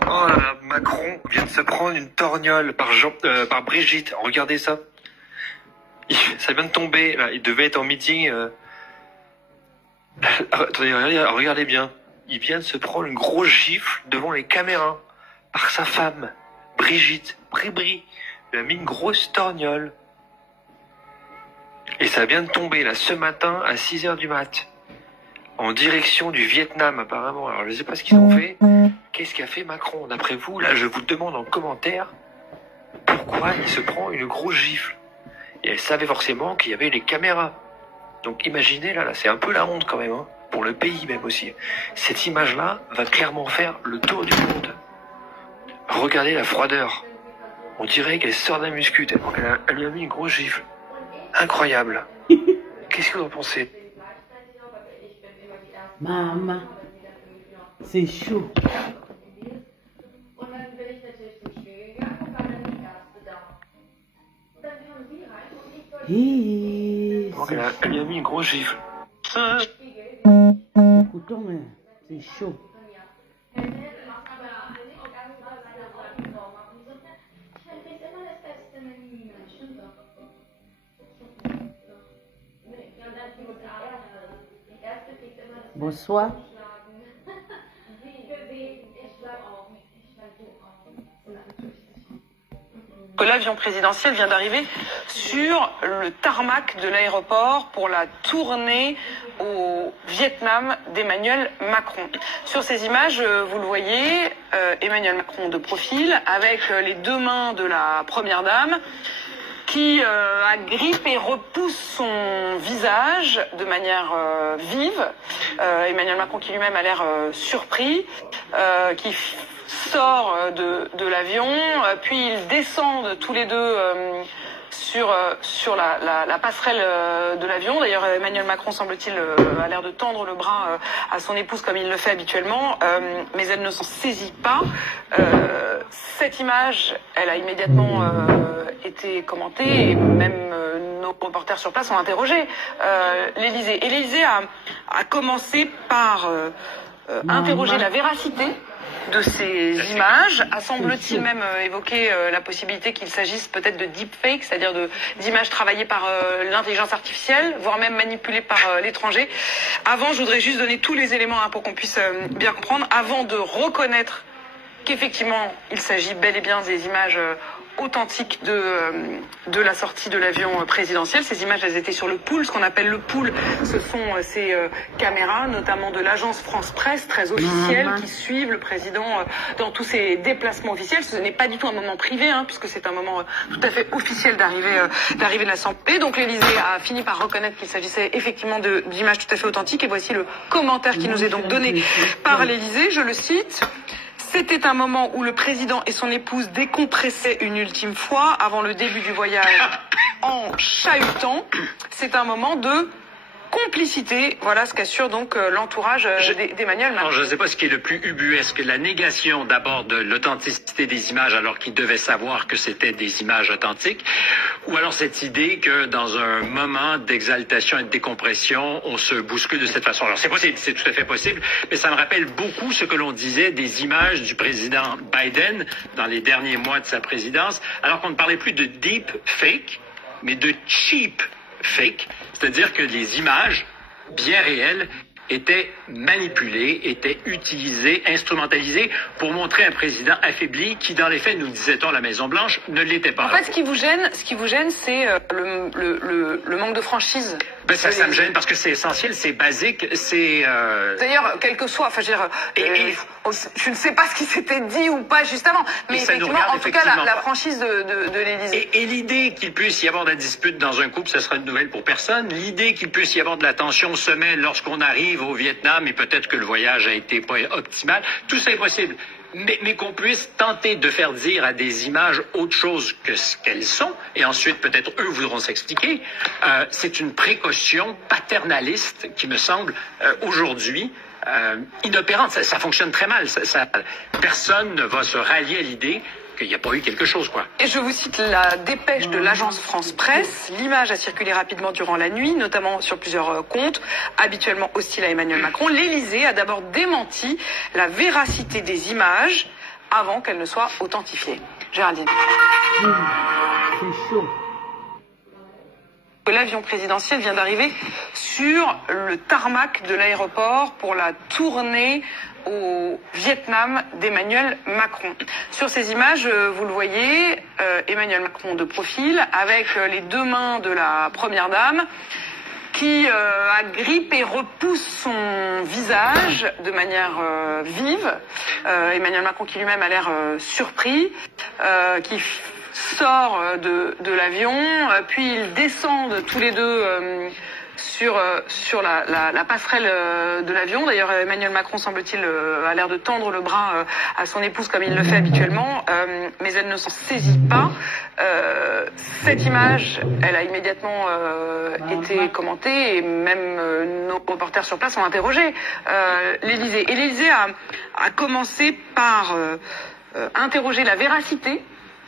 Oh là là, Macron vient de se prendre une torgnole par Brigitte. Regardez ça. Ça vient de tomber, là. Il devait être en meeting. Attendez, regardez bien. Il vient de se prendre une grosse gifle devant les caméras par sa femme, Brigitte. Bribri. Il a mis une grosse torgnole. Et ça vient de tomber, là, ce matin, à 6h du mat. En direction du Vietnam, apparemment. Alors, je ne sais pas ce qu'ils ont fait. Qu'est-ce qu'a fait Macron? D'après vous, là, je vous demande en commentaire pourquoi il se prend une grosse gifle. Et elle savait forcément qu'il y avait les caméras. Donc, imaginez, là, c'est un peu la honte quand même, hein, pour le pays même aussi. Cette image-là va clairement faire le tour du monde. Regardez la froideur. On dirait qu'elle sort d'un muscu. Elle lui a mis une grosse gifle. Incroyable. Qu'est-ce que vous en pensez? Maman, c'est chaud. Elle lui a mis une grosse gifle. Écoutons, c'est chaud. Bonsoir. Que l'avion présidentiel vient d'arriver sur le tarmac de l'aéroport pour la tournée au Vietnam d'Emmanuel Macron. Sur ces images, vous le voyez, Emmanuel Macron de profil avec les deux mains de la première dame qui agrippe et repousse son visage de manière vive. Emmanuel Macron qui lui-même a l'air surpris, qui sort de l'avion, puis ils descendent tous les deux sur la passerelle de l'avion. D'ailleurs, Emmanuel Macron, semble-t-il, a l'air de tendre le bras à son épouse comme il le fait habituellement, mais elle ne s'en saisit pas. Cette image, elle a immédiatement été commentée et même nos reporters sur place ont interrogé l'Élysée. Et l'Élysée a commencé par interroger la véracité de ces images, a semble-t-il même évoqué la possibilité qu'il s'agisse peut-être de deepfake, c'est-à-dire d'images travaillées par l'intelligence artificielle, voire même manipulées par l'étranger. Avant, je voudrais juste donner tous les éléments pour qu'on puisse bien comprendre, avant de reconnaître qu'effectivement, il s'agit bel et bien des images authentiques de la sortie de l'avion présidentiel. Ces images, elles étaient sur le pool. Ce qu'on appelle le pool, ce sont ces caméras, notamment de l'agence France Presse, très officielle, qui suivent le président dans tous ses déplacements officiels. Ce n'est pas du tout un moment privé, puisque c'est un moment tout à fait officiel d'arrivée de l'Assemblée. Donc l'Élysée a fini par reconnaître qu'il s'agissait effectivement d'images tout à fait authentiques. Et voici le commentaire qui nous est donc donné par l'Élysée. Je le cite. C'était un moment où le président et son épouse décompressaient une ultime fois avant le début du voyage en chahutant. C'est un moment de complicité. Voilà ce qu'assure donc l'entourage d'Emmanuel Macron. Alors, je ne sais pas ce qui est le plus ubuesque, la négation d'abord de l'authenticité des images alors qu'il devait savoir que c'était des images authentiques, ou alors cette idée que dans un moment d'exaltation et de décompression, on se bouscule de cette façon. Alors c'est possible, c'est tout à fait possible, mais ça me rappelle beaucoup ce que l'on disait des images du président Biden dans les derniers mois de sa présidence, alors qu'on ne parlait plus de deep fake, mais de cheap fake, c'est-à-dire que les images bien réelles étaient manipulées, étaient utilisées, instrumentalisées pour montrer un président affaibli qui, dans les faits, nous disait-on, la Maison-Blanche, ne l'était pas. En fait, ce qui vous gêne, c'est le manque de franchise. Ben ça me gêne parce que c'est essentiel, c'est basique, c'est... D'ailleurs, quel que soit, enfin, je veux dire, je ne sais pas ce qui s'était dit ou pas juste avant, mais effectivement, en tout cas, la franchise de l'Élysée. Et l'idée qu'il puisse y avoir de la dispute dans un couple, ça sera une nouvelle pour personne. L'idée qu'il puisse y avoir de la tension au sommet lorsqu'on arrive au Vietnam, et peut-être que le voyage a été pas optimal, tout ça est possible. Mais qu'on puisse tenter de faire dire à des images autre chose que ce qu'elles sont, et ensuite peut-être eux voudront s'expliquer, c'est une précaution paternaliste qui me semble aujourd'hui inopérante. Ça fonctionne très mal. Personne ne va se rallier à l'idée qu'il n'y a pas eu quelque chose, quoi. Et je vous cite la dépêche de l'agence France Presse. L'image a circulé rapidement durant la nuit, notamment sur plusieurs comptes, habituellement hostiles à Emmanuel Macron. L'Élysée a d'abord démenti la véracité des images avant qu'elles ne soient authentifiées. Géraldine. C'est chaud. L'avion présidentiel vient d'arriver sur le tarmac de l'aéroport pour la tournée au Vietnam d'Emmanuel Macron. Sur ces images, vous le voyez, Emmanuel Macron de profil avec les deux mains de la première dame qui agrippe et repousse son visage de manière vive. Emmanuel Macron qui lui-même a l'air surpris, qui sort de l'avion, puis ils descendent tous les deux sur la passerelle de l'avion. D'ailleurs, Emmanuel Macron, semble-t-il, a l'air de tendre le bras à son épouse comme il le fait habituellement, mais elle ne s'en saisit pas. Cette image, elle a immédiatement été commentée et même nos reporters sur place ont interrogé l'Élysée. Et l'Élysée a commencé par interroger la véracité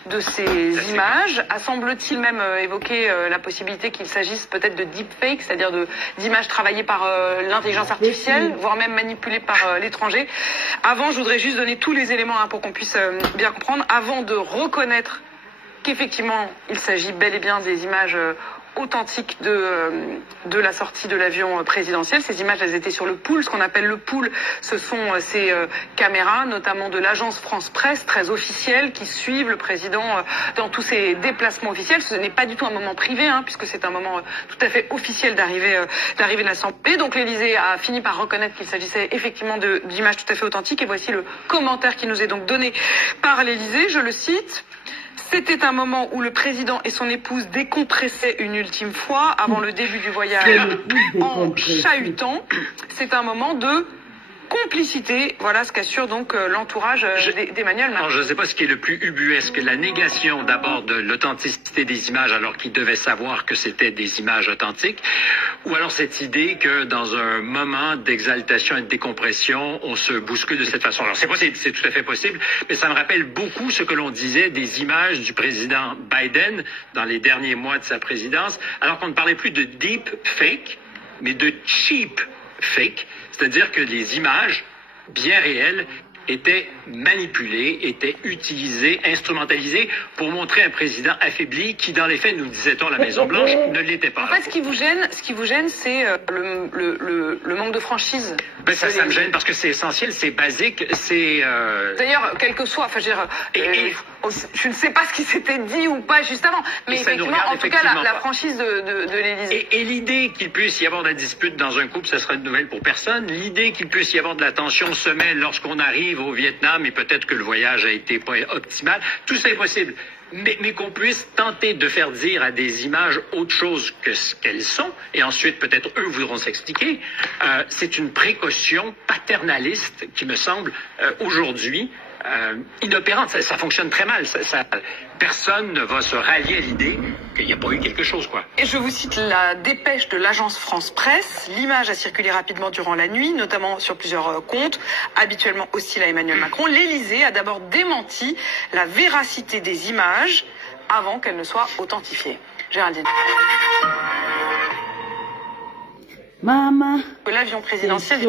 de ces images, a semble-t-il même évoqué la possibilité qu'il s'agisse peut-être de deepfake, c'est-à-dire d'images travaillées par l'intelligence artificielle, voire même manipulées par l'étranger. Avant, je voudrais juste donner tous les éléments pour qu'on puisse bien comprendre, avant de reconnaître qu'effectivement, il s'agit bel et bien des images authentiques de la sortie de l'avion présidentiel. Ces images, elles étaient sur le pool. Ce qu'on appelle le pool, ce sont ces caméras, notamment de l'agence France Presse, très officielle, qui suivent le président dans tous ses déplacements officiels. Ce n'est pas du tout un moment privé, puisque c'est un moment tout à fait officiel d'arrivée de l'Assemblée. Donc l'Élysée a fini par reconnaître qu'il s'agissait effectivement d'images tout à fait authentiques. Et voici le commentaire qui nous est donc donné par l'Élysée. Je le cite. C'était un moment où le président et son épouse décompressaient une ultime fois avant le début du voyage en chahutant. C'est un moment de complicité. Voilà ce qu'assure donc l'entourage d'Emmanuel Macron. Alors, je ne sais pas ce qui est le plus ubuesque, la négation d'abord de l'authenticité des images alors qu'il devait savoir que c'était des images authentiques, ou alors cette idée que dans un moment d'exaltation et de décompression, on se bouscule de cette façon. Alors c'est possible, c'est tout à fait possible, mais ça me rappelle beaucoup ce que l'on disait des images du président Biden dans les derniers mois de sa présidence, alors qu'on ne parlait plus de deep fake, mais de cheap fake, c'est-à-dire que les images bien réelles étaient manipulées, étaient utilisées, instrumentalisées pour montrer un président affaibli qui, dans les faits, nous disait-on, la Maison-Blanche, ne l'était pas. En fait, ce qui vous gêne, c'est le manque de franchise. Ben, ça me gêne parce que c'est essentiel, c'est basique, c'est... D'ailleurs, quel que soit, enfin, je veux dire, je ne sais pas ce qui s'était dit ou pas juste avant, mais effectivement, en tout cas, la franchise de l'Élysée. Et l'idée qu'il puisse y avoir de la dispute dans un couple, ça sera une nouvelle pour personne. L'idée qu'il puisse y avoir de la tension se mêle lorsqu'on arrive au Vietnam et peut-être que le voyage a été pas optimal, tout ça est possible. Mais qu'on puisse tenter de faire dire à des images autre chose que ce qu'elles sont, et ensuite peut-être eux voudront s'expliquer, c'est une précaution paternaliste qui me semble aujourd'hui inopérante. Ça fonctionne très mal. Personne ne va se rallier à l'idée qu'il n'y a pas eu quelque chose, quoi. Et je vous cite la dépêche de l'agence France Presse. L'image a circulé rapidement durant la nuit, notamment sur plusieurs comptes, habituellement hostiles à Emmanuel Macron. L'Élysée a d'abord démenti la véracité des images avant qu'elles ne soient authentifiées. Géraldine. Maman. L'avion présidentiel...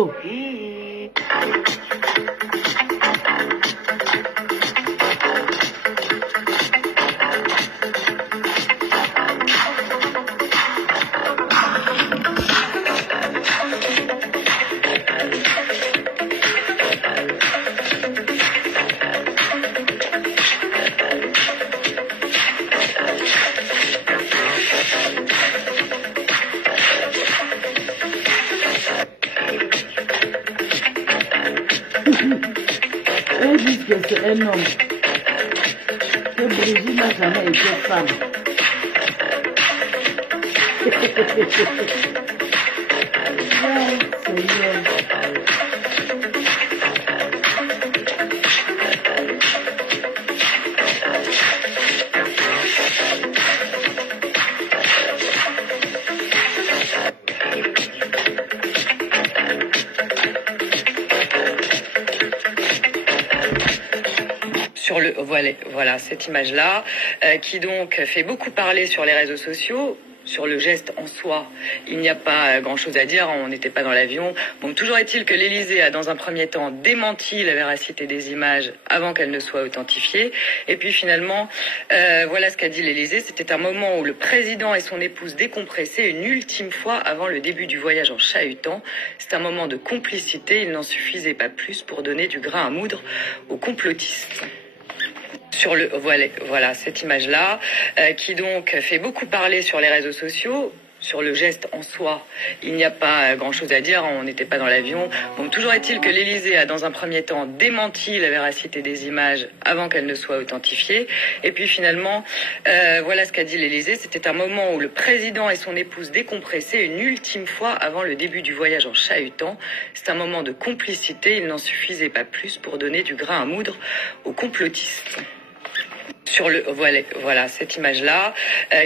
Eux disent que c'est un homme. Que Brigitte n'a jamais été femme. Oh, Seigneur. Sur Sur le, voilà cette image-là, qui donc fait beaucoup parler sur les réseaux sociaux. Sur le geste en soi, il n'y a pas grand-chose à dire, on n'était pas dans l'avion. Bon, toujours est-il que l'Élysée a dans un premier temps démenti la véracité des images avant qu'elles ne soient authentifiées. Et puis finalement, voilà ce qu'a dit l'Élysée. C'était un moment où le président et son épouse décompressaient une ultime fois avant le début du voyage en chahutant. C'est un moment de complicité, il n'en suffisait pas plus pour donner du grain à moudre aux complotistes. Sur le, voilà cette image-là, qui donc fait beaucoup parler sur les réseaux sociaux. Sur le geste en soi, il n'y a pas grand-chose à dire, on n'était pas dans l'avion. Bon, toujours est-il que l'Élysée a dans un premier temps démenti la véracité des images avant qu'elles ne soient authentifiées. Et puis finalement, voilà ce qu'a dit l'Élysée. C'était un moment où le président et son épouse décompressaient une ultime fois avant le début du voyage en chahutant. C'est un moment de complicité, il n'en suffisait pas plus pour donner du grain à moudre aux complotistes. Sur le, voilà cette image-là,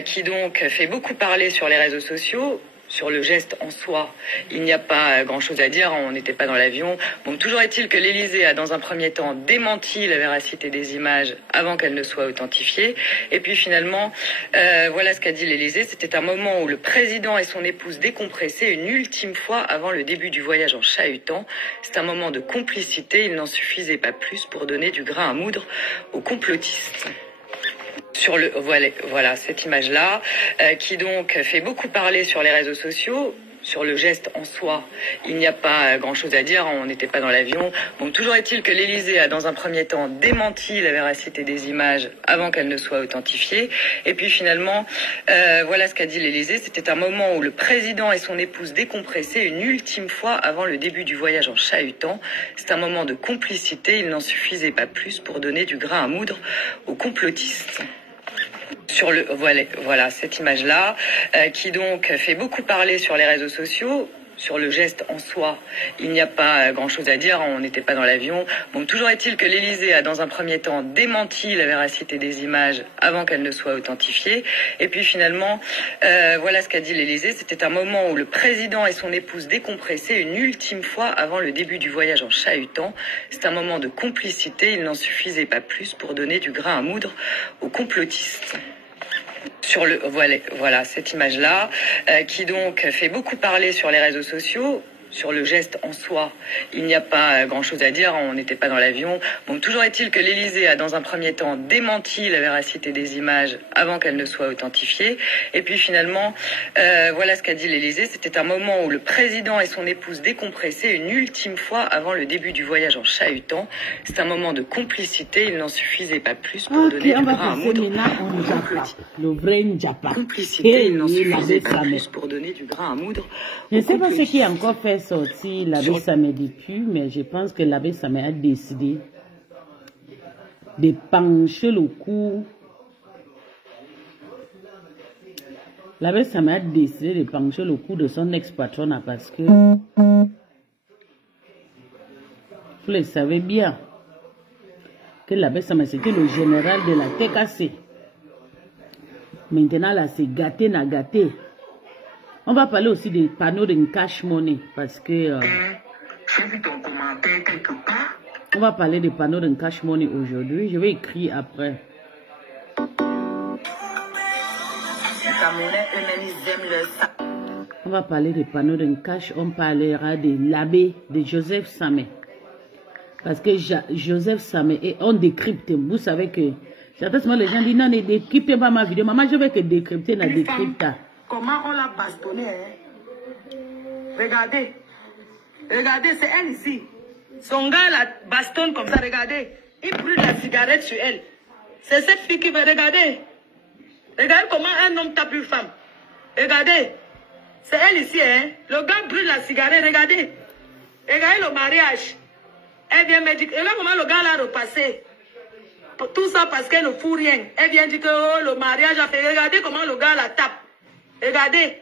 qui donc fait beaucoup parler sur les réseaux sociaux. Sur le geste en soi, il n'y a pas grand-chose à dire, on n'était pas dans l'avion. Bon, toujours est-il que l'Élysée a dans un premier temps démenti la véracité des images avant qu'elles ne soient authentifiées. Et puis finalement, voilà ce qu'a dit l'Élysée. C'était un moment où le président et son épouse décompressaient une ultime fois avant le début du voyage en chahutant. C'est un moment de complicité, il n'en suffisait pas plus pour donner du grain à moudre aux complotistes. Sur le, voilà cette image-là, qui donc fait beaucoup parler sur les réseaux sociaux. Sur le geste en soi, il n'y a pas grand-chose à dire, on n'était pas dans l'avion. Bon, toujours est-il que l'Élysée a dans un premier temps démenti la véracité des images avant qu'elles ne soient authentifiées. Et puis finalement, voilà ce qu'a dit l'Élysée. C'était un moment où le président et son épouse décompressaient une ultime fois avant le début du voyage en chahutant. C'est un moment de complicité, il n'en suffisait pas plus pour donner du grain à moudre aux complotistes. Sur le, voilà cette image-là, qui donc fait beaucoup parler sur les réseaux sociaux. Sur le geste en soi, il n'y a pas grand-chose à dire, on n'était pas dans l'avion. Bon, toujours est-il que l'Élysée a dans un premier temps démenti la véracité des images avant qu'elles ne soient authentifiées. Et puis finalement, voilà ce qu'a dit l'Élysée. C'était un moment où le président et son épouse décompressaient une ultime fois avant le début du voyage en chahutant. C'est un moment de complicité, il n'en suffisait pas plus pour donner du grain à moudre aux complotistes. Sur le, voilà cette image-là, qui donc fait beaucoup parler sur les réseaux sociaux. Sur le geste en soi, il n'y a pas grand-chose à dire, on n'était pas dans l'avion. Bon, toujours est-il que l'Élysée a dans un premier temps démenti la véracité des images avant qu'elles ne soient authentifiées. Et puis finalement, voilà ce qu'a dit l'Élysée. C'était un moment où le président et son épouse décompressaient une ultime fois avant le début du voyage en chahutant. C'est un moment de complicité, il n'en suffisait pas plus pour donner du grain à moudre. Le vrai Njapa. Complicité, il n'en suffisait pas plus pour donner du grain à moudre. Je ne sais pas ce qui a encore fait sortir l'abbé Samé depuis, mais je pense que l'abbé Samé a décidé de pencher le coup. L'abbé Samé a décidé de pencher le coup de son ex-patronne parce que vous le savez bien que l'abbé Samé c'était le général de la TKC. Maintenant là c'est gâté na gâté. On va parler aussi des panneaux de cash money parce que J'ai vu ton commentaire quelque part. on va parler des panneaux de cash money aujourd'hui. Je vais écrire après. On va parler des panneaux de cash. On parlera de l'abbé de Joseph Samé. Parce que Joseph Samé, et on décrypte. Vous savez que certainement les gens disent non, ne décryptez pas ma vidéo. Maman, je vais que décrypter, na décrypte. Comment on l'a bastonné, hein? Regardez. Regardez, c'est elle ici. Son gars la bastonne comme ça, regardez. Il brûle la cigarette sur elle. C'est cette fille qui veut regarder. Regardez comment un homme tape une femme. Regardez. C'est elle ici, hein? Le gars brûle la cigarette, regardez. Regardez le mariage. Elle vient me dire, regarde comment le gars l'a repassé. Tout ça parce qu'elle ne fout rien. Elle vient dire que oh, le mariage a fait. Regardez comment le gars la tape. Regardez.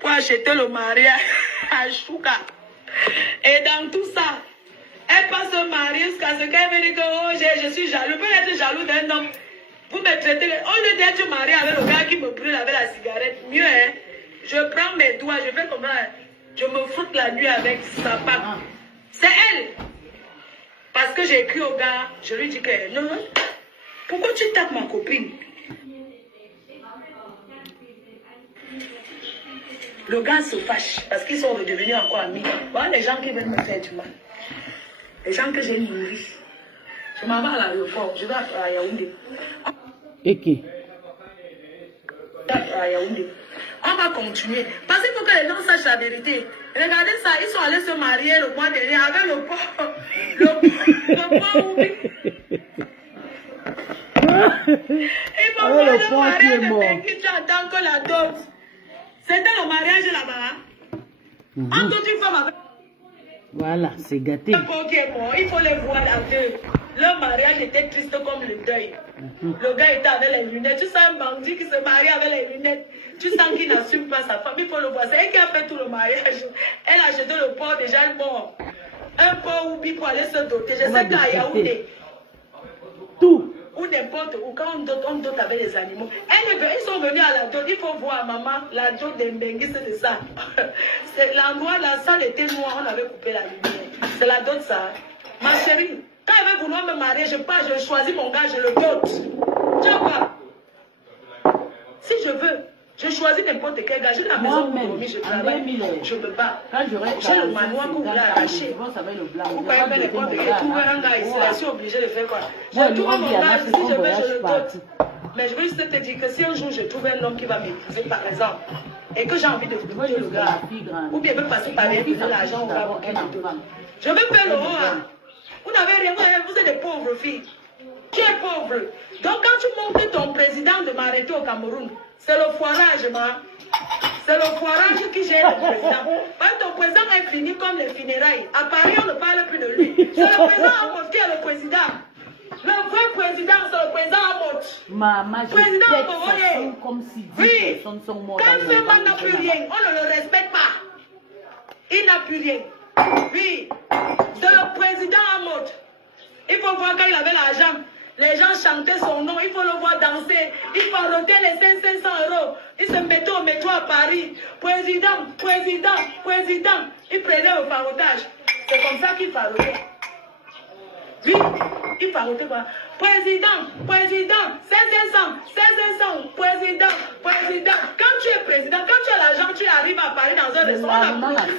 Pour acheter le mariage à Chouka. Et dans tout ça, elle passe se marier jusqu'à ce qu'elle me dise que oh, je suis jaloux. Peut être jaloux d'un homme. Vous me traitez. Au lieu d'être mariée avec le gars qui me brûle avec la cigarette, mieux, hein. Je prends mes doigts, je fais comme ça. Je me frotte la nuit avec sa patte. C'est elle. Parce que je j'ai écrit au gars, je lui dis que non, pourquoi tu tapes ma copine? Le gars se fâche parce qu'ils sont redevenus encore amis. Voilà les gens qui veulent me faire du mal. Les gens que j'ai nourris. Je m'en vais à l'aéroport, je vais à Yaoundé. Ok. À Yaoundé. On va continuer. Parce qu'il faut que les gens sachent la vérité. Regardez ça, ils sont allés se marier le mois dernier avec le port. Le port oui. Ils vont voir le mariage de Benguy, tu attends que la dot. C'était le mariage là-bas. Entre une femme avec. Voilà, c'est gâté. Il faut les voir à deux. Le mariage était triste comme le deuil. Le gars était avec les lunettes. Tu sens un bandit qui se marie avec les lunettes. Tu sens qu'il n'assume pas sa femme. Il faut le voir. C'est elle qui a fait tout le mariage. Elle a acheté le port déjà mort. Un port oubi pour aller se doter. Je sais qu'à Yaoundé. Tout. Ou n'importe où. Quand on dote avec les animaux. Ils sont venus à la dot. Il faut voir, maman. La dot des Benguy, c'est de ça. L'endroit, la salle était noire. On avait coupé la lumière. C'est la dot, ça. Ma chérie. Quand elle veut vouloir me marier, je choisis mon gars, je le dote. Tu vois? Si je veux, je choisis n'importe quel gars. J'ai la maison pour dormir, je travaille. Je ne peux pas. J'ai le manoir que vous voulez arracher. Vous voyez bien les portes, j'ai trouvé un gars ici, je suis obligée de faire quoi? Je trouve mon gars, si je veux, je le dote. Mais je veux juste te dire que si un jour je trouve un homme qui va m'épouser, par exemple, et que j'ai envie de doter le gars, ou bien il veut passer par les de l'argent, on va vous qu'il me dote. Je veux faire le haut. Vous n'avez rien, vous êtes des pauvres filles. Qui est pauvre? Donc quand tu montres ton président de m'arrêter au Cameroun, c'est le foirage, ma. C'est le foirage qui gère le président. Quand ton président est fini comme les funérailles, à Paris on ne parle plus de lui. C'est le président Amot qui est le président. Le vrai président, c'est le président Amot. Maman, je président comme si 10 oui. personnes sont mortes. Quand ce man n'a plus rien, on ne le respecte pas. Il n'a plus rien. Oui, c'est le président Amot. Il faut voir quand il avait l'argent. Les gens chantaient son nom, il faut le voir danser. Il faroquait les 500 €. Il se mettait au métro à Paris. Président, président, président. Il prenait au farotage. C'est comme ça qu'il faroquait. Oui, il faroquait quoi? Président, président, 500, 500, président, président. Quand tu es président, quand tu as l'argent, tu arrives à Paris dans un restaurant, on a plus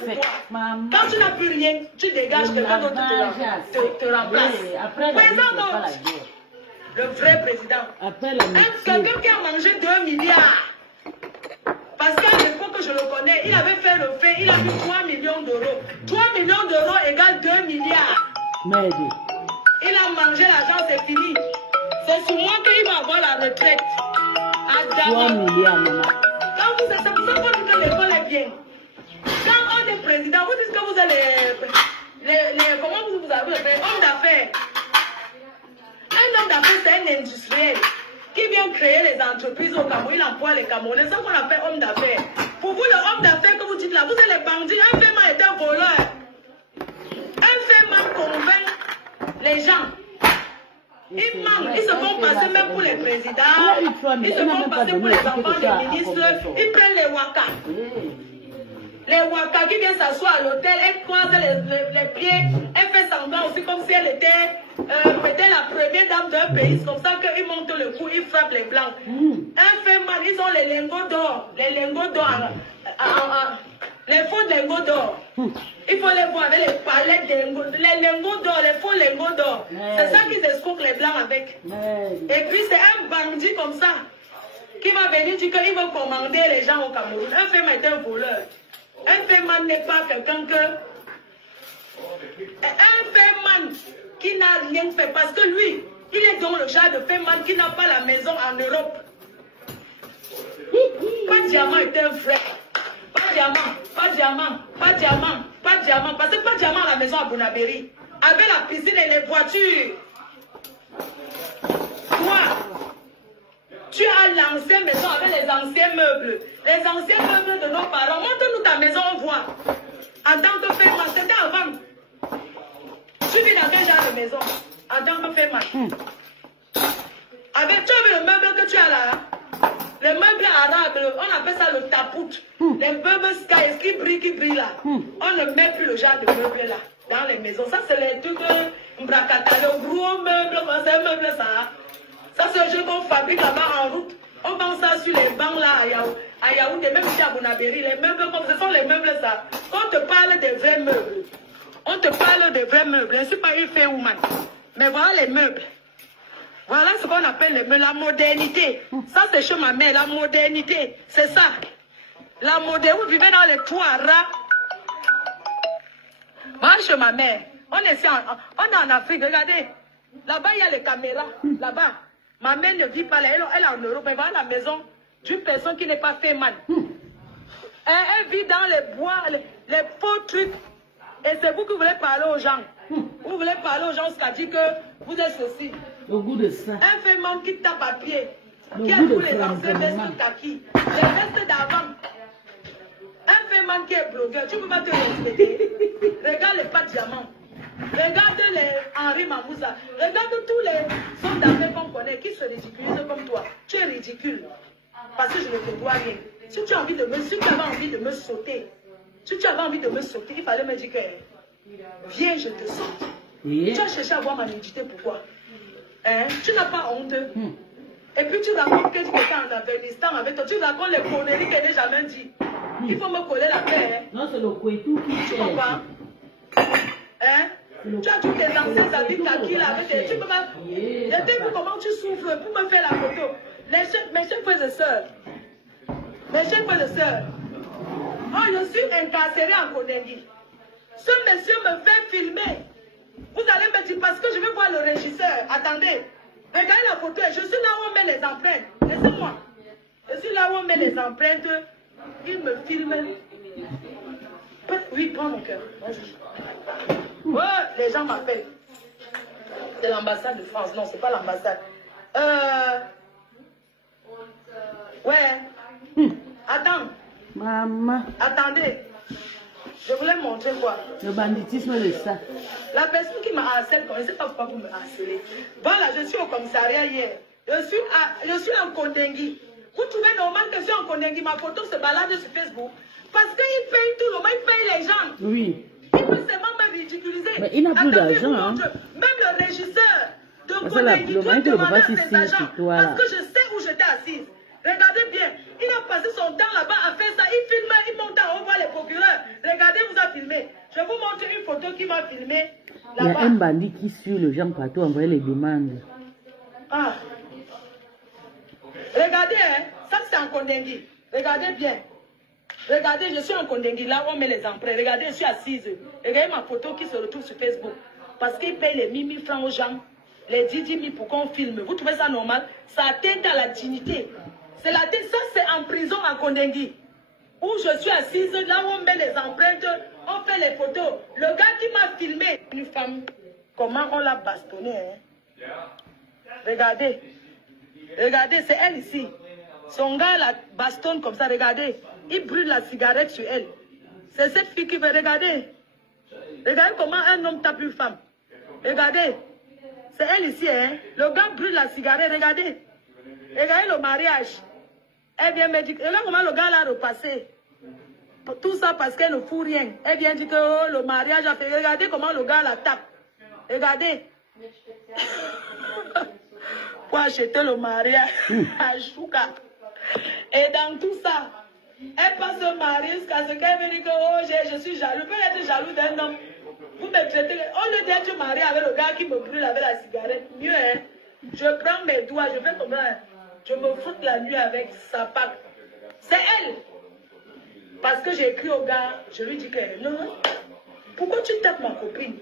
quand tu n'as plus rien, tu dégages, quelqu'un d'autre te remplace. Président, le vrai président. Quelqu'un qui a mangé 2 milliards. Parce qu'à l'époque, je le connais, il avait fait le fait, il a eu 3 millions d'euros. 3 millions d'euros égale 2 milliards. Merde. Il a mangé l'argent, c'est fini. C'est sur moi qu'il va avoir la retraite. À 3 milliards, maman. C'est pour ça qu'on dit que l'école est bien. Quand on est président, vous dites que vous êtes comment vous avez fait? Homme d'affaires. Un homme d'affaires, c'est un industriel qui vient créer les entreprises au Cameroun. Il emploie les Camerounais. C'est ce qu'on appelle homme d'affaires. Pour vous, le homme d'affaires que vous dites là, vous êtes les bandits. Un paiement est un voleur. Un paiement convainc les gens. Ils mentent, ils se font passer même pour les présidents, ils se font passer pour les enfants des ministres, ils prennent les waka. Les waka qui viennent s'asseoir à l'hôtel, elle croise les pieds, elle fait semblant aussi comme si elle était peut-être la première dame d'un pays. C'est comme ça qu'ils montent le cou, ils frappent les blancs. Un fait mal, ils ont les lingots d'or, les faux lingots d'or. Il faut les voir avec les palettes de lingots, les lingots d'or, les faux lingots d'or. C'est ça qu'ils escroquent les blancs avec. Et puis c'est un bandit comme ça qui va venir dire qu'il veut commander les gens au Cameroun. Un fait est un voleur. Un fait n'est pas quelqu'un que... Un fait qui n'a rien fait parce que lui, il est dans le genre de fait qui n'a pas la maison en Europe. Pas Diamant est un frère. Pas diamant, pas diamant, pas diamant, pas diamant. Parce que pas diamant à la maison à Bonabéry. Avec la piscine et les voitures. Toi, tu as l'ancienne maison avec les anciens meubles. Les anciens meubles de nos parents. Montre-nous ta maison, on voit. En tant que femme, c'était avant. Tu vis dans quel genre de maison? En tant que femme. Avec, tu as vu le meuble que tu as là? Les meubles arabes, on appelle ça le tapout. Les meubles sky qui brillent là. On ne met plus le genre de meubles là dans les maisons. Ça, c'est les trucs Mbrakata, le gros meuble, c'est un meuble ça. Ça c'est un jeu qu'on fabrique là-bas en route. On vend ça sur les bancs là à Yaoundé, même ici à Bonabéry. Les meubles comme ce sont les meubles ça. Quand on te parle des vrais meubles, on te parle des vrais meubles. Je ne suis pas une fée woman. Mais voilà les meubles. Voilà ce qu'on appelle les meubles, la modernité. Ça c'est chez ma mère, la modernité. C'est ça. La modernité, vous vivez dans les toits rats. Moi chez ma mère, on est en Afrique, regardez. Là-bas il y a les caméras. Là-bas. Ma mère ne vit pas là, elle est en Europe, elle va à la maison d'une personne qui n'est pas fait mal. Elle vit dans les bois, les faux trucs. Et c'est vous qui voulez parler aux gens. Vous voulez parler aux gens, c'est-à-dire que vous êtes ceci. Au goût de ça. Un fait man qui tape à pied, qui a tous les anciens vestes kaki, les vestes d'avant. Un fait man qui est blogueur, tu ne peux pas te respecter. Regarde les pas diamants. Regarde les Henri Mamouza. Regarde tous les hommes d'affaires qu'on connaît qui se ridiculisent comme toi. Tu es ridicule. Parce que je ne te dois rien. Si tu as envie de me, si tu avais envie de me sauter, si tu avais envie de me sauter, il fallait me dire que viens, je te saute. Tu as cherché à voir ma nudité, pourquoi? Hein? Tu n'as pas honte. Et puis tu racontes que tu étais en Afghanistan avec toi. Tu racontes les conneries qu'elle n'a jamais dit. Il faut me coller la paix. Hein? Non, c'est le Kouétou qui tu comprends? Hein? Tu as tous tes anciens habits kaki là avec tes... Tu peux pas... Je t'ai vu comment tu souffres pour me faire la photo. Mes chers frères et sœurs. Mes chers frères et sœurs. Oh, je suis incarcéré en Kondengi. Ce monsieur me fait filmer. Vous allez me dire, parce que je veux voir le régisseur. Attendez. Regardez la photo. Je suis là où on met les empreintes. Laissez-moi. Je suis là où on met les empreintes. Il me filme. Oui, prends mon cœur. Ouais, les gens m'appellent. C'est l'ambassade de France. Non, c'est pas l'ambassade. Ouais. Attends. Maman. Attendez. Je voulais montrer quoi? Le banditisme de ça. La personne qui m'a harcelé, je ne sais pas pourquoi vous me harcelez. Voilà, je suis au commissariat hier. Je suis en Kondengi. Vous trouvez normal que je suis en Kondengi, ma photo se balade sur Facebook? Parce qu'ils payent tout le monde, ils payent les gens. Oui. Il peut seulement me ridiculiser. Mais il n'a plus d'argent. Hein. Même le régisseur de Kondengi doit demander à ses agents. Parce que je sais où j'étais assise. Regardez bien. Il a passé son temps là-bas à faire ça. Il filme, il monte en haut voir les procureurs. Regardez, vous a filmé. Je vais vous montrer une photo qui m'a filmé. Il y a un bandit qui suit le gens partout, envoyer les demandes. Ah. Regardez, hein. Ça c'est en Kondengi. Regardez bien. Regardez, je suis en Kondengi, là où on met les empreintes. Regardez, je suis assise. Regardez ma photo qui se retrouve sur Facebook. Parce qu'ils payent les 1000 francs aux gens. Les 10 000 pour qu'on filme. Vous trouvez ça normal? Ça atteint à la dignité. Ça c'est en prison à Kondengi. Où je suis assise, là où on met les empreintes, on fait les photos. Le gars qui m'a filmé, une femme, comment on l'a bastonné. Hein? Regardez. Regardez, c'est elle ici. Son gars la bastonne comme ça, regardez. Il brûle la cigarette sur elle. C'est cette fille qui veut regarder. Regardez comment un homme tape une femme. Regardez. C'est elle ici, hein. Le gars brûle la cigarette, regardez. Regardez le mariage. Elle vient me dire, regarde comment le gars l'a repassé. Tout ça parce qu'elle ne fout rien. Elle vient dire que oh, le mariage a fait. Regardez comment le gars la tape. Regardez. Pour acheter le mariage à Chouka. Et dans tout ça, elle passe se marier jusqu'à ce qu'elle me dise que oh, je suis jaloux. Peut être jaloux d'un homme. Vous me traitez. Au lieu d'être marié avec le gars qui me brûle avec la cigarette, mieux, hein. Je prends mes doigts, je fais comme ça. Je me fous la nuit avec sa pape. C'est elle. Parce que j'ai écrit au gars, je lui dis que non, pourquoi tu tapes ma copine?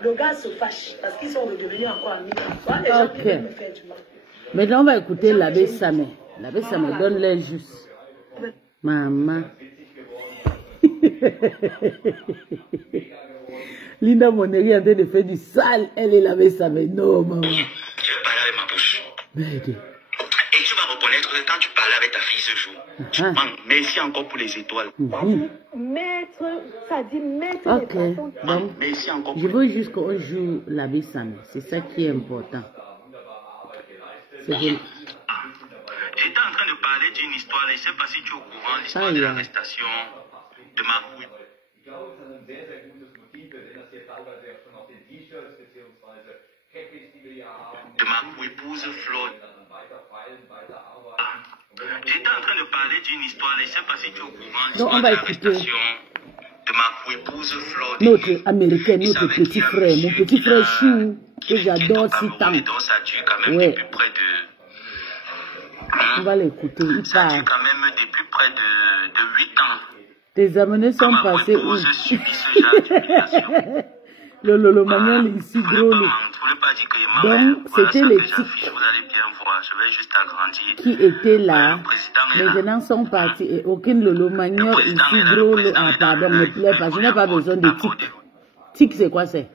Le gars se fâche parce qu'ils sont redevenus encore amis. Les gens qui veulent me faire du mal. Maintenant, on va écouter l'abbé Samé. L'abbé Samé donne l'air juste. Maman. Linda Moneri est en train de faire du sale. Elle est l'abbé Samé. Non, maman. Je vais parler avec ma bouche. Merde. Et tu vas reconnaître que quand tu parlais avec ta fille ce jour, tu manques. Merci encore pour les étoiles. Maître, ça dit maître. Ok, donc merci encore je veux juste qu'on joue l'abbé Samé. C'est ça qui est important. C'est J'étais en train de parler d'une histoire, je ne sais pas si tu es au courant, l'histoire de l'arrestation de ma fouille. de ma épouse Flore. J'étais en train de parler d'une histoire, je ne sais pas si tu es au courant, Donc, on va écouter de ma épouse Flore. notre américain, notre petit frère, mon petit frère Chou, que j'adore si tant. Donc ça dure quand même Ouais. depuis près de... On va l'écouter, il Ça parle. dure quand même depuis près de 8 ans. Tes amenés sont Ma passés où? épouse subit ce genre d'humiliation. Le manuel ici, Vous gros. ne voulez pas dire que ma Donc, mère, voilà c'était ça les que j'affiche, tics vous allez bien voir, je vais juste agrandir. qui étaient là. Le président est là. Maintenant sont partis et aucune Lolo Magnon Le président ici, est là, le gros. président Ah, est là. pardon, ne plaît pas. Je n'ai pas besoin de tics. Tics, c'est quoi c'est?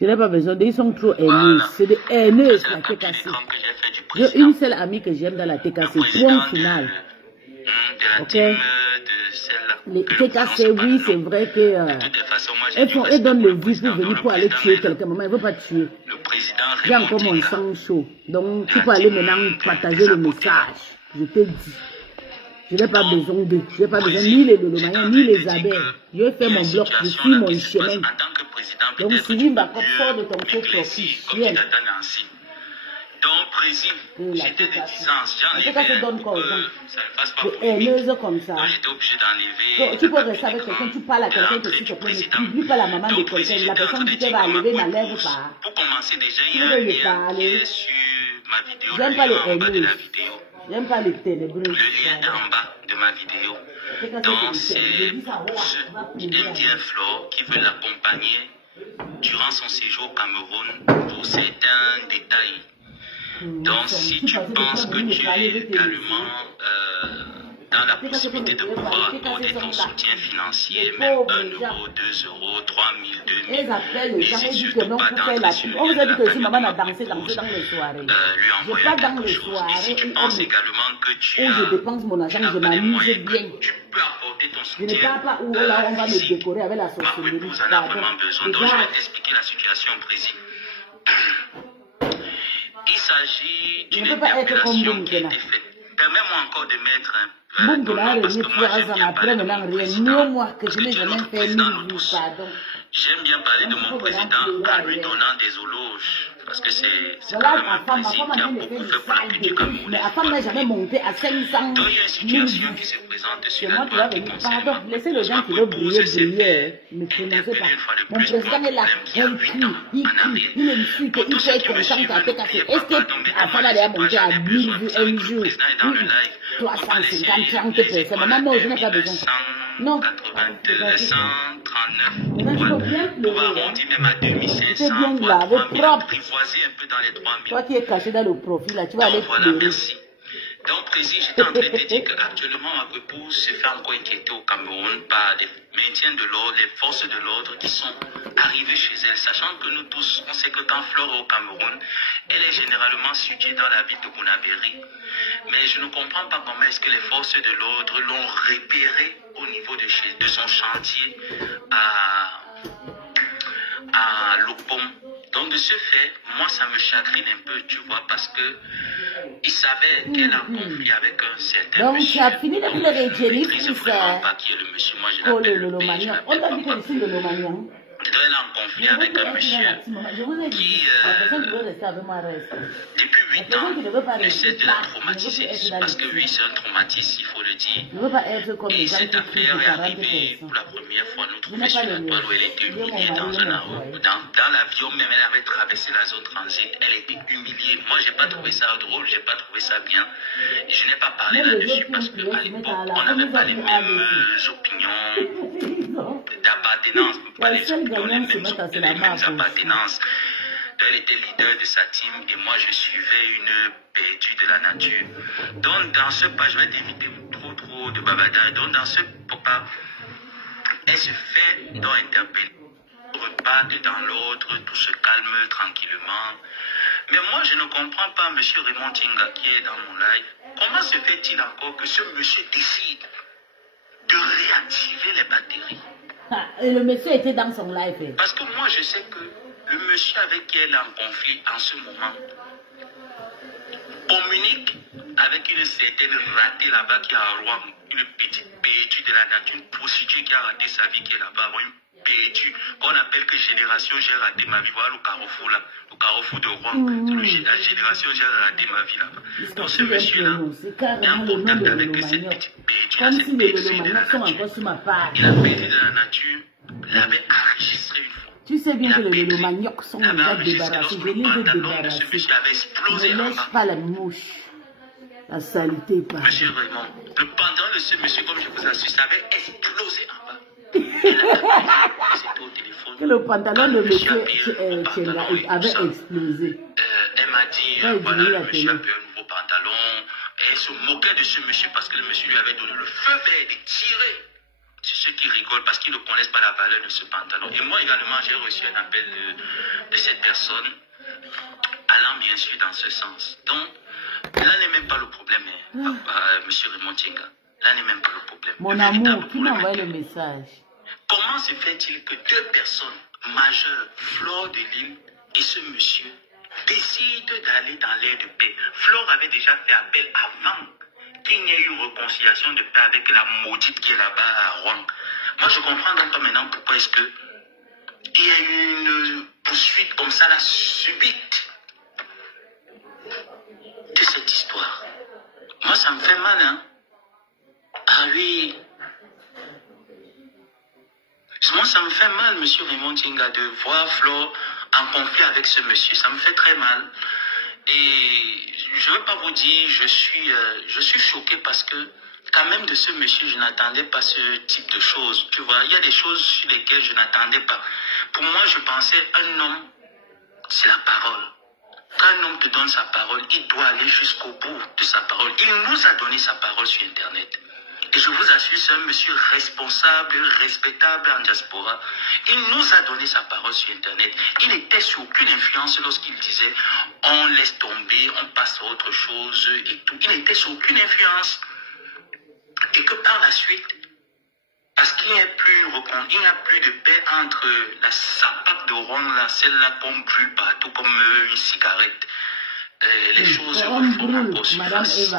Je n'ai pas besoin de. Ils sont trop haineux. C'est des haineux, la TKC. J'ai une seule amie que j'aime dans la TKC. Point final. Ok? Les TKC, oui, c'est vrai que. Elles donnent le vie pour venir pour aller tuer quelqu'un. Maman, elle ne veut pas tuer. J'ai encore mon sang chaud. Donc, tu peux aller maintenant partager le message. Je te dis. Je n'ai pas besoin d'eux. Je n'ai pas besoin ni les Lolomagnons, ni les abeilles. Je vais faire mon bloc. Je suis mon chemin. Donc, Sylvie Mbakop, sors de ton faux profil. Donc, président, j'étais de 10 ans, j'en ai TKC donne quoi aux gens? ça ne passe pas Des pour haineuses comme ça. Donc, j'étais obligé d'enlever. Donc, tu peux rester avec quelqu'un, tu parles à quelqu'un que s'il te plaît, ne n'oublie pas la maman de quelqu'un. La personne qui te va lever n'enlève pas. Pour commencer, déjà, Tu il y a veux un lui lien parler. qui est sur ma vidéo. J'aime le pas lien les en bas de la haineuses. vidéo. J'aime pas les ténébreux. Le lien est en bas de ma vidéo. Donc, c'est pour ceux qui aiment bien Flore, qui veulent l'accompagner durant son séjour au Cameroun pour certains détails. Donc, si tu penses que tu es également dans la possibilité de pouvoir accorder ton soutien financier, même 1 euro, 2 euros, 3 000, 2 000, Elles appellent les gens et disent n'hésite que non, pas pour faire la pub. On vous a dit que aussi maman a dansé dans les soirées. lui Je envoyer pas dans quelque les chose. Et soirées si tu où penses également que tu je as dépense mon argent, je pas les m'amuse moyens, bien. tu peux apporter ton Je ne soutien. parle pas où là on va me physique. décorer avec la Ma sorcellerie. épouse en a vraiment besoin, donc je vais t'expliquer la situation précise. Il s'agit Je d'une ne peux pas être comme interpellation qui a Boumkela. été faite. Permets-moi encore de mettre un Boumkela a parce remis que moi 3 j'aime ans bien après, parler de maintenant mon rien. président. Mieux moi que Parce je que n'ai tu es jamais notre fait président, 1000 nous vues, tous. pardon. J'aime bien parler de mon président en lui donnant des éloges. Parce que c'est Voilà quand même un ma président femme qui a a fait beaucoup des fait pour la salles vie de du riches, Cameroun. mais ma femme n'a jamais monté à 500 Donc il y a une 000 situation vues. qui se présente C'est sur la moi qui va droite qui venir. concerne Pardon, laissez les gens qui veulent briller, briller. Ne prononcez pas. Mon président est là. Il crie, il insulte, il fait content à TKC. Est-ce que la femme a monté à 1000 vues un jour? 350, 30 personnes. Maman, non, je n'ai pas besoin. Non. 82, 139. Maintenant, tu peux bien On va pleurer. arrondir même à C'est 2500, bien voire lavé, 3000, propre. apprivoiser un peu dans les 3000. Toi qui es caché dans le profil, là, tu vas aller Donc voilà, pleurer. merci. Donc, Président, j'étais en train de te dire qu'actuellement, ma épouse se fait encore inquiéter au Cameroun par les maintiens de l'ordre, les forces de l'ordre qui sont arrivées chez elle, sachant que nous tous, on sait que quand Flore est au Cameroun, elle est généralement située dans la ville de Conakry. Mais je ne comprends pas comment est-ce que les forces de l'ordre l'ont repérée au niveau de son chantier à Lopom. Donc de ce fait, moi ça me chagrine un peu, tu vois, parce que il savait qu'elle a un conflit avec un certain Donc, monsieur. tu as fini de pleurer, Jenny, Je ne sais vraiment pas qui est le monsieur, moi je Oh, l'appelle le le pays, je Lomagnon. On l'appelle t'a dit que papa. je suis le Lomagnon. Donc elle a un conflit avec un monsieur Je vous ai dit, la personne qui veut rester avec moi reste. depuis 8 ans, qui ne veut pas ne rester cesse de la là, traumatiser. ne veut plus être dans Parce que les oui, c'est un traumatisme, il faut le dire. Je ne veux pas être comme Et les gens cette qui crient affaire de est 40 arrivée personnes. pour la première fois, nous Je trouver n'ai sur pas la le toile où elle était Dieu, mon humiliée mari, dans mon un foyer. dans l'avion, même elle avait traversé la zone transit, elle était humiliée. Moi, j'ai pas trouvé ça drôle, j'ai pas trouvé ça bien. Je n'ai pas parlé Même les là-dessus autres parce qui qu'à se l'époque, mettent à la on n'avait pas les famille mêmes opinions d'appartenance, on peut pas La les seule opinions, les gagnante, c'est mêmes mettre à opinions, la les mêmes marque aussi. appartenances. Elle était leader de sa team et moi je suivais une perdue de la nature. Donc dans ce pas, je vais t'éviter trop de bavardage. Donc dans ce pas, elle se fait donc interpeller. Repartent dans l'ordre, tout se calme tranquillement. Mais moi je ne comprends pas M. Raymond Tinga qui est dans mon live. Comment se fait-il encore que ce monsieur décide de réactiver les batteries? Ah, et le monsieur était dans son live. Parce que moi, je sais que le monsieur avec qui elle est en conflit en ce moment communique avec une certaine ratée là-bas qui a un roi, une petite perdue de la nature, une prostituée qui a raté sa vie qui est là-bas, une perdue qu'on appelle que génération, j'ai raté ma vie. Voilà le carrefour là, le carrefour de Rouen. C'est la génération, j'ai raté ma vie là. Donc ce monsieur-là est en contact avec cette petite bête. Comme si les lélomaniacs sont encore sur ma part. Il a perdu de la nature, l'avait enregistré une fois. Tu sais bien que les lélomaniacs sont déjà débarrassés. Je les ai débarrassés. Ne laisse pas la mouche. La saleté pas. Monsieur Raymond, le pantalon de ce monsieur, comme je vous assure, ça avait explosé en bas. C'était au téléphone. Que le pantalon de monsieur Tchenga avait explosé. Elle m'a dit, voilà, le monsieur a pris un nouveau pantalon. Et elle se moquait de ce monsieur parce que le monsieur lui avait donné le feu vert de tirer. C'est ceux qui rigolent parce qu'ils ne connaissent pas la valeur de ce pantalon. Et moi également, j'ai reçu un appel de cette personne allant bien sûr dans ce sens. Donc, là n'est même pas le problème, monsieur Raymond Tchenga. Là n'est même pas le problème. Mon amour, qui m'a envoyé le message? Comment se fait-il que deux personnes majeures, Flore de Lille et ce monsieur, décident d'aller dans l'air de paix? Flore avait déjà fait appel avant qu'il n'y ait eu une réconciliation de paix avec la maudite qui est là-bas à Rouen. Moi, je comprends donc pas maintenant pourquoi est-ce que il y a eu une poursuite comme ça, là, subite de cette histoire. Moi, ça me fait mal, hein. Ah oui. Moi, ça me fait mal, monsieur Raymond Tchenga, de voir Flore en conflit avec ce monsieur. Ça me fait très mal. Et je ne veux pas vous dire, je suis choqué parce que quand même de ce monsieur, je n'attendais pas ce type de choses. Tu vois, il y a des choses sur lesquelles je n'attendais pas. Pour moi, je pensais, un homme, c'est la parole. Quand un homme te donne sa parole, il doit aller jusqu'au bout de sa parole. Il nous a donné sa parole sur Internet. Et je vous assure, c'est un monsieur responsable, respectable en diaspora. Il nous a donné sa parole sur Internet. Il n'était sous aucune influence lorsqu'il disait on laisse tomber, on passe à autre chose et tout. Il n'était sous aucune influence. Et que par la suite, parce qu'il n'y a plus de paix entre la sapac de Rouen, celle-là qu'on brûle partout comme une cigarette, les choses refont surface.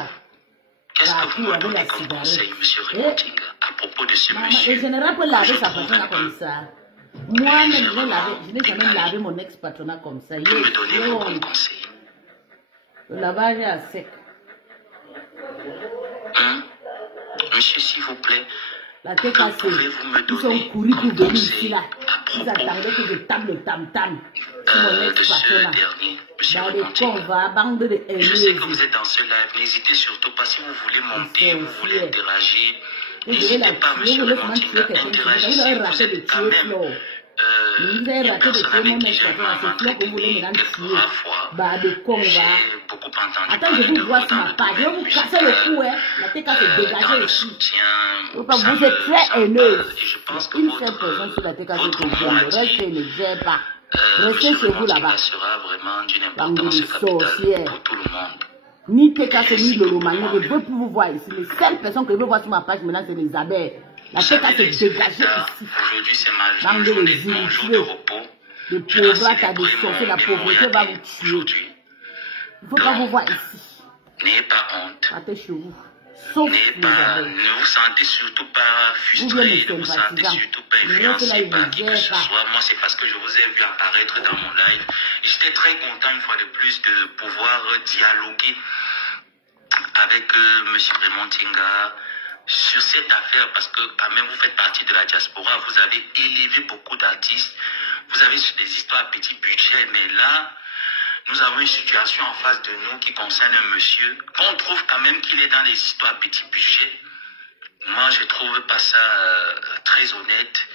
Qu'est-ce que vous me donnez comme conseil, monsieur Raymond Tchenga, à propos de ce monsieur? Le général peut laver sa patronat comme ça. Moi-même, je n'ai jamais lavé mon ex-patronat comme ça. Vous me donnez vos comme conseil. Le lavage est à sec. Monsieur, s'il vous plaît, la tête cassée. Ils sont courus pour venir ici là. Ils attendaient que je tape le tam-tam sur mon ex-patronat. Dans les convois, bande de haineux. Je sais que vous êtes dans ce live. N'hésitez surtout pas si vous voulez monter, vous voulez interagir. N'hésitez pas, monsieur Raymond Tchenga, interagissez. Vous êtes quand même une personne avec qui j'ai vraiment entretenu parfois. J'ai beaucoup entendu. Attends, je vous vois sur ma page. Je vais vous casser le cou, hein. La tête cassée dégagée ici. Vous êtes très haineuse. Une seule personne sur la tête cassée que j'aime. Le reste, je ne gère pas. Restez chez vous là-bas. Sera vraiment d'une importance capitale pour tout le monde. Ni TKC ni Lolomania, je veux plus vous voir ici. Les seules personnes que je veux voir sur ma page maintenant, c'est les abeilles. La TKC est dégagée ici. Aujourd'hui, c'est ma journée, mon jour de repos. Les pauvres, t'as des sorciers, la pauvreté va vous tuer. Il ne faut pas vous voir ici. N'ayez pas honte. Partez chez vous. Sauf les abeilles. Ne vous sentez surtout pas frustré, ne vous sentez surtout pas influencé par qui que ce soit. Moi, c'est parce que je vous ai vu apparaître dans mon live. J'étais très content une fois de plus de pouvoir dialoguer avec monsieur Raymond Tchenga sur cette affaire, parce que quand même vous faites partie de la diaspora, vous avez élevé beaucoup d'artistes, vous avez des histoires à petit budget, mais là, nous avons une situation en face de nous qui concerne un monsieur qu'on trouve quand même qu'il est dans les histoires à petit budget. Moi, je trouve pas ça très honnête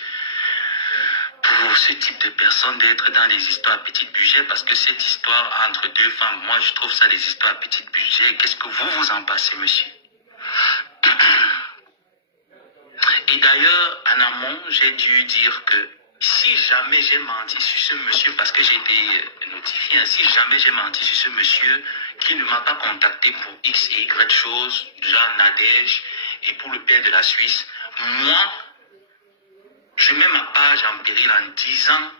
pour ce type de personnes d'être dans les histoires à petit budget, parce que cette histoire entre deux femmes, moi, je trouve ça des histoires à petit budget. Qu'est-ce que vous en pensez, monsieur? Et d'ailleurs, en amont, j'ai dû dire que si jamais j'ai menti sur ce monsieur, parce que j'ai été notifié, si jamais j'ai menti sur ce monsieur qui ne m'a pas contacté pour X et Y choses, Jean Nadège et pour le père de la Suisse, moi, je mets ma page en péril en disant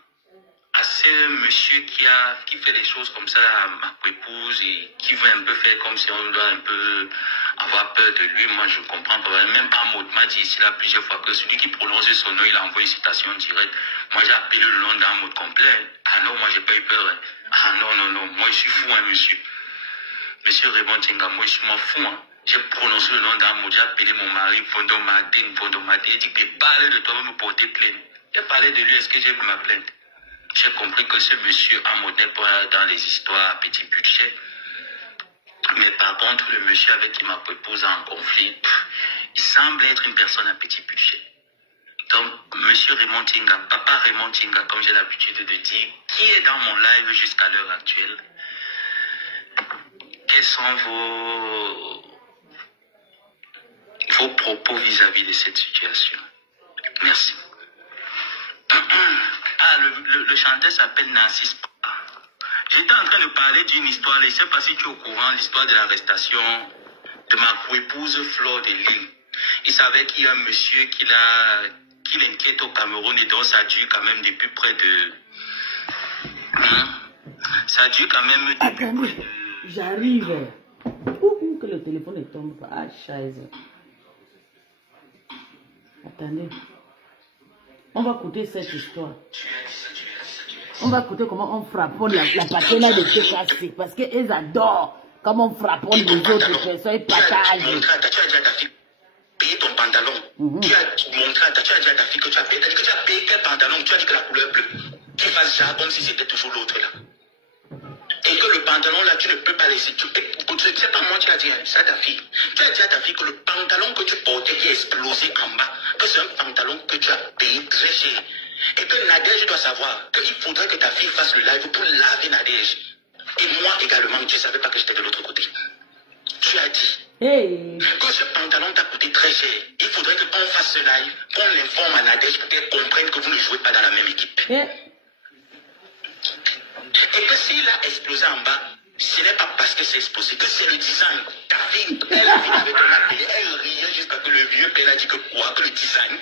à ce monsieur qui fait des choses comme ça à ma épouse et qui veut un peu faire comme si on doit un peu avoir peur de lui. Moi, je ne comprends pas. Même Ahmad m'a dit ici là plusieurs fois que celui qui prononce son nom, il a envoyé une citation directe. Moi, j'ai appelé le nom d'Ahmad complet. Ah non, moi, j'ai pas eu peur. Hein. Ah non, non, non. Moi, je suis fou, hein, monsieur. Monsieur Raymond Tinga, moi, je suis fou, hein. J'ai prononcé le nom d'Ahmad. J'ai appelé mon mari, Fondomate. Il dit que parle de toi, me porter plainte. J'ai parlé de lui, est-ce que j'ai vu ma plainte? J'ai compris que ce monsieur Ahmad n'est pas dans les histoires à petit budget. Mais par contre, le monsieur avec qui ma épouse a un conflit, il semble être une personne à petit budget. Donc, monsieur Raymond Tinga, papa Raymond Tinga, comme j'ai l'habitude de dire, qui est dans mon live jusqu'à l'heure actuelle? Quels sont vos propos vis-à-vis de cette situation? Merci. Ah, le chanteur s'appelle Narcisse. J'étais en train de parler d'une histoire, je ne sais pas si tu es au courant, l'histoire de l'arrestation de ma co-épouse Flore de Lille. Il savait qu'il y a un monsieur qui l'inquiète au Cameroun et donc ça dure quand même depuis près de... Ça dure quand même depuis Attendez, près de... j'arrive. Que le téléphone ne tombe pas. Ah, chaise. Attendez. On va écouter cette histoire. On va écouter comment on frapponne la partenaire de TKC. Parce qu'ils adorent comment on frapponne les autres personnes et partagent. Tu as dit à ta fille, payer ton pantalon. Tu as montré à ta fille que tu as payé. Tu as payé quel pantalon? Tu as dit que la couleur bleue. Tu fasses genre comme si c'était toujours l'autre là. Et que le pantalon là, tu ne peux pas laisser. C'est pas moi qui a dit, c'est à ta fille. Tu as dit à ta fille que le pantalon que tu portais qui est explosé en bas, que c'est un pantalon que tu as payé très cher. Et que Nadège doit savoir qu'il faudrait que ta fille fasse le live pour laver Nadège. Et moi également, tu ne savais pas que j'étais de l'autre côté. Tu as dit que ce pantalon t'a coûté très cher. Il faudrait que qu'on fasse ce live, qu'on l'informe à Nadège pour qu'elle comprenne que vous ne jouez pas dans la même équipe. Et que s'il a explosé en bas, ce n'est pas parce que c'est explosé, que c'est le design. Ta fille, elle a fini avec un appelé, elle riait jusqu'à que le vieux père a dit que quoi, que le design.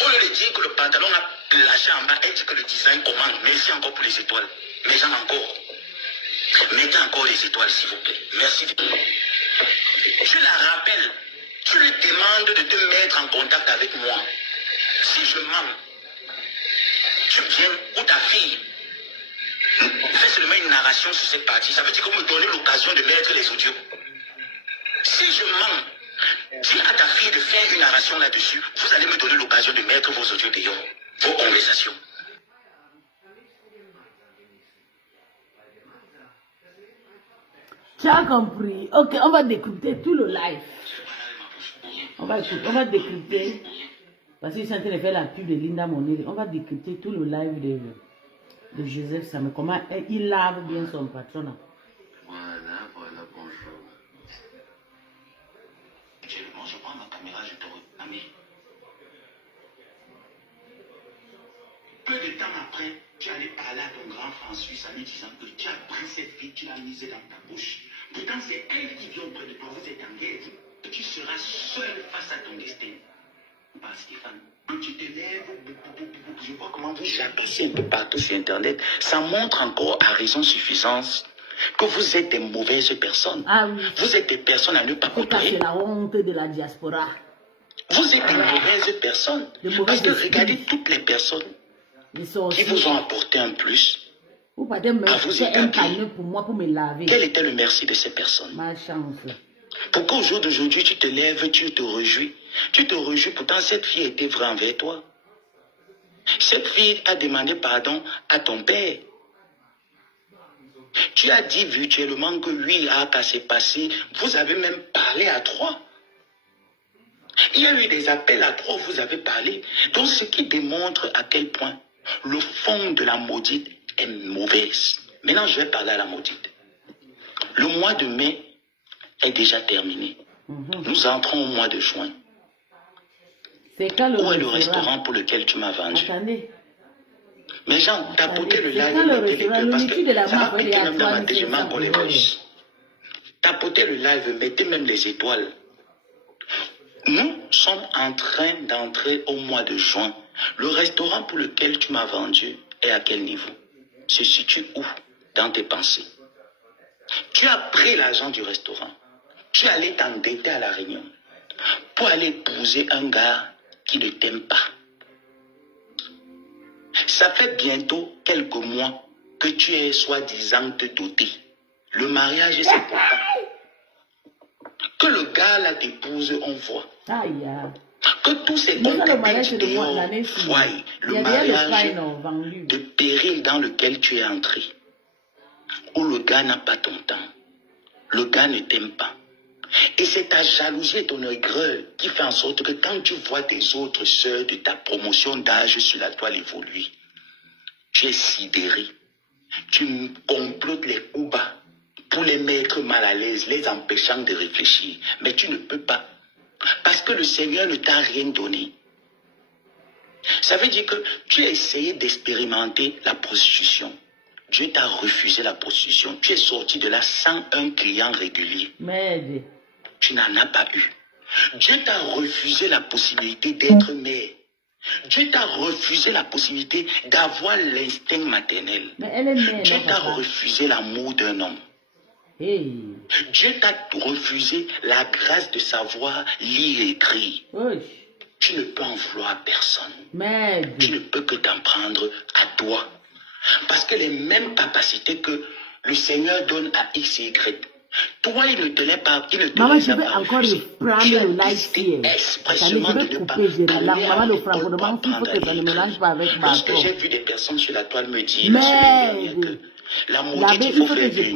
Au lieu de dire que le pantalon a lâché en bas, elle dit que le design commande. Merci encore pour les étoiles. Mais j'en ai encore. Mettez encore les étoiles, s'il vous plaît. Merci. Je la rappelle. Tu lui demandes de te mettre en contact avec moi. Si je mens, tu viens ou ta fille. Fais seulement une narration sur cette partie. Ça veut dire que vous me donnez l'occasion de mettre les audios. Si je mens, dis à ta fille de faire une narration là-dessus. Vous allez me donner l'occasion de mettre vos audios dehors. Vos conversations. Tu as compris. Ok, on va décrypter tout le live. On va décrypter. Parce qu'ils sont en train de faire la pub de Linda Moneri. On va décrypter tout le live de Joseph Samé. Comment il lave bien son patron. Voilà, bonjour. Je prends ma caméra, je te reconnais. Peu de temps après, tu allais parler à ton grand frère en Suisse en lui disant que tu as pris cette fille, tu l'as mise dans ta bouche. Pourtant, c'est elle qui vient auprès de toi, vous êtes en guerre. Tu seras seul face à ton destin. Parce Stéphane, quand tu te lèves, je vois comment vous jappissez un peu partout sur Internet. Ça montre encore à raison suffisante que vous êtes des mauvaises personnes. Ah oui. Vous êtes des personnes à ne pas côtoyer. C'est la honte de la diaspora. Vous êtes des mauvaises personnes. Parce que regardez toutes les personnes qui vous ont apporté un plus. Vous pouvez me faire un panier pour moi pour me laver. Quel était le merci de ces personnes? Ma chance. Pourquoi au jour d'aujourd'hui tu te lèves, tu te réjouis? Tu te réjouis, pourtant cette fille était vraie envers toi. Cette fille a demandé pardon à ton père. Tu as dit virtuellement que oui, ça s'est passé. Vous avez même parlé à 3. Il y a eu des appels à 3, vous avez parlé. Donc ce qui démontre à quel point le fond de la maudite est mauvaise. Maintenant, je vais parler à la maudite. Le mois de mai est déjà terminé. Nous entrons au mois de juin. Où est le restaurant pour lequel tu m'as vendu? Attendez. Mais Jean, tapoter le live et mettez les cœurs parce que ça va piquer même dans ma tête, je m'en bats les gosses. Tapotez le live, mettez même les étoiles. Nous sommes en train d'entrer au mois de juin. Le restaurant pour lequel tu m'as vendu est à quel niveau? se situe où dans tes pensées? Tu as pris l'argent du restaurant. Tu es allé t'endetter à la Réunion pour aller épouser un gars qui ne t'aime pas. Ça fait bientôt quelques mois que tu es soi-disant te doté. Le mariage, c'est important. Que le gars là t'épouse, on voit. Que tous ces comptes le mariage de péril dans lequel tu es entré. Où le gars n'a pas ton temps. Le gars ne t'aime pas. Et c'est ta jalousie et ton aigreur qui fait en sorte que quand tu vois tes autres sœurs de ta promotion d'âge sur la toile évoluer, tu es sidéré. Tu complotes les coups bas pour les mettre mal à l'aise, les empêchant de réfléchir. Mais tu ne peux pas. Parce que le Seigneur ne t'a rien donné. Ça veut dire que tu as essayé d'expérimenter la prostitution. Dieu t'a refusé la prostitution. Tu es sorti de là sans un client régulier. Merde. Tu n'en as pas eu. Dieu t'a refusé la possibilité d'être mère. Dieu t'a refusé la possibilité d'avoir l'instinct maternel. Mais elle est mère. Dieu t'a refusé l'amour d'un homme. Hey. Dieu t'a refusé la grâce de savoir lire et écrire. Wesh. Tu ne peux en vouloir à personne. Merde. Tu ne peux que t'en prendre à toi. Parce que les mêmes capacités que le Seigneur donne à X et Y, toi, il ne te l'est pas. Maman, je vais encore reprendre le live expressément je vais couper, maman, le francophone, il faut que ça ne mélange pas avec ma Lorsque j'ai vu des personnes sur la toile me dire, merde. la maudite, il faut faire du